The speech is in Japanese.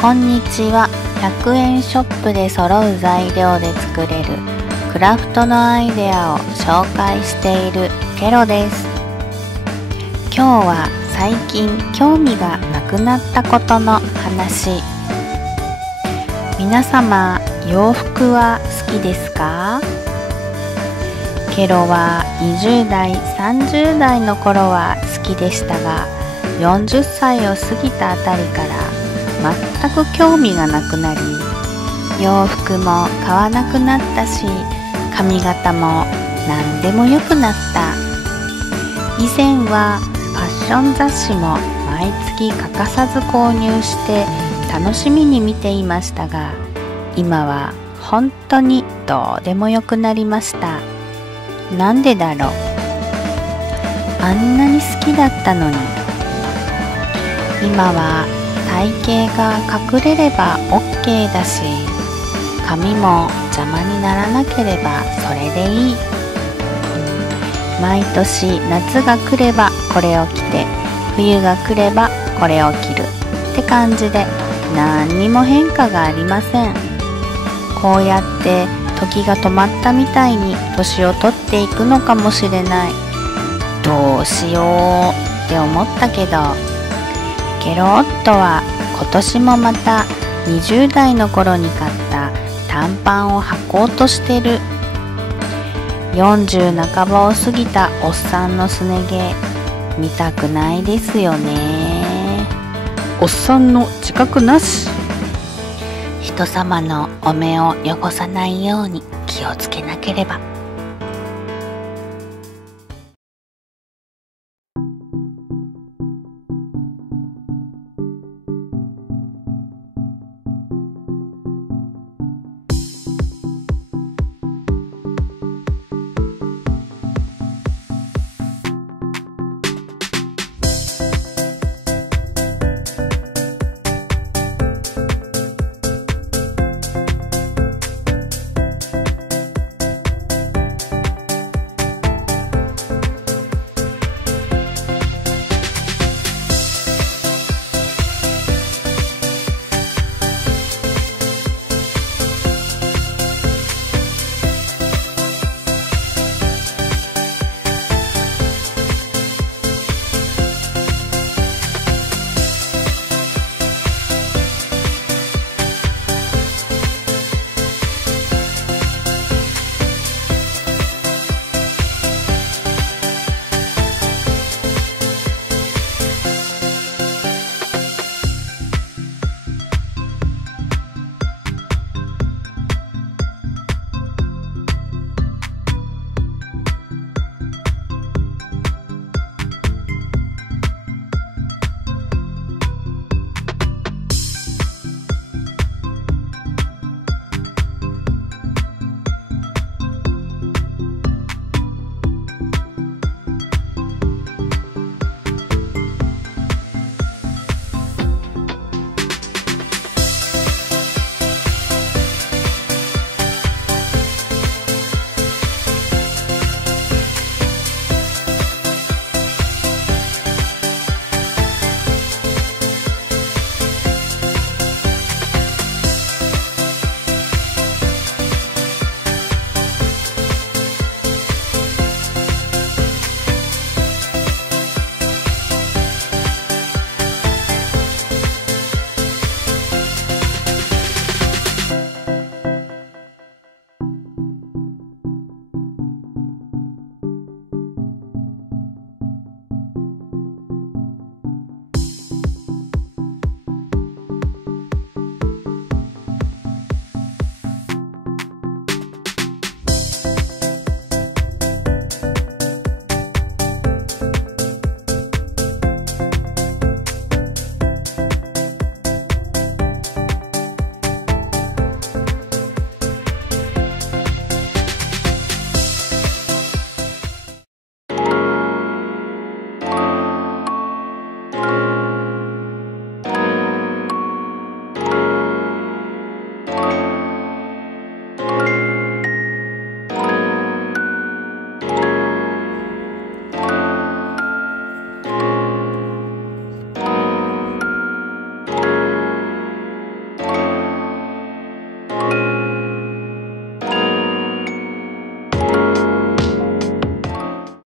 こんにちは。100円ショップで揃う材料で作れるクラフトのアイデアを紹介しているケロです。今日は最近興味がなくなったことの話。皆様、洋服は好きですか？ケロは20代、30代の頃は好きでしたが、40歳を過ぎたあたりから全く興味がなくなり、洋服も買わなくなったし、髪型も何でも良くなった。以前はファッション雑誌も毎月欠かさず購入して楽しみに見ていましたが、今は本当にどうでもよくなりました。なんでだろう。あんなに好きだったのに。今は体型が隠れれば OK だし、髪も邪魔にならなければそれでいい。毎年夏が来ればこれを着て、冬が来ればこれを着るって感じで、何にも変化がありません。こうやって時が止まったみたいに年を取っていくのかもしれない。どうしようって思ったけど、ケロッとは今年もまた20代の頃に買った短パンを履こうとしてる。40半ばを過ぎたおっさんのすね毛、見たくないですよね。おっさんの自覚なし。人様のお目を汚さないように気をつけなければ。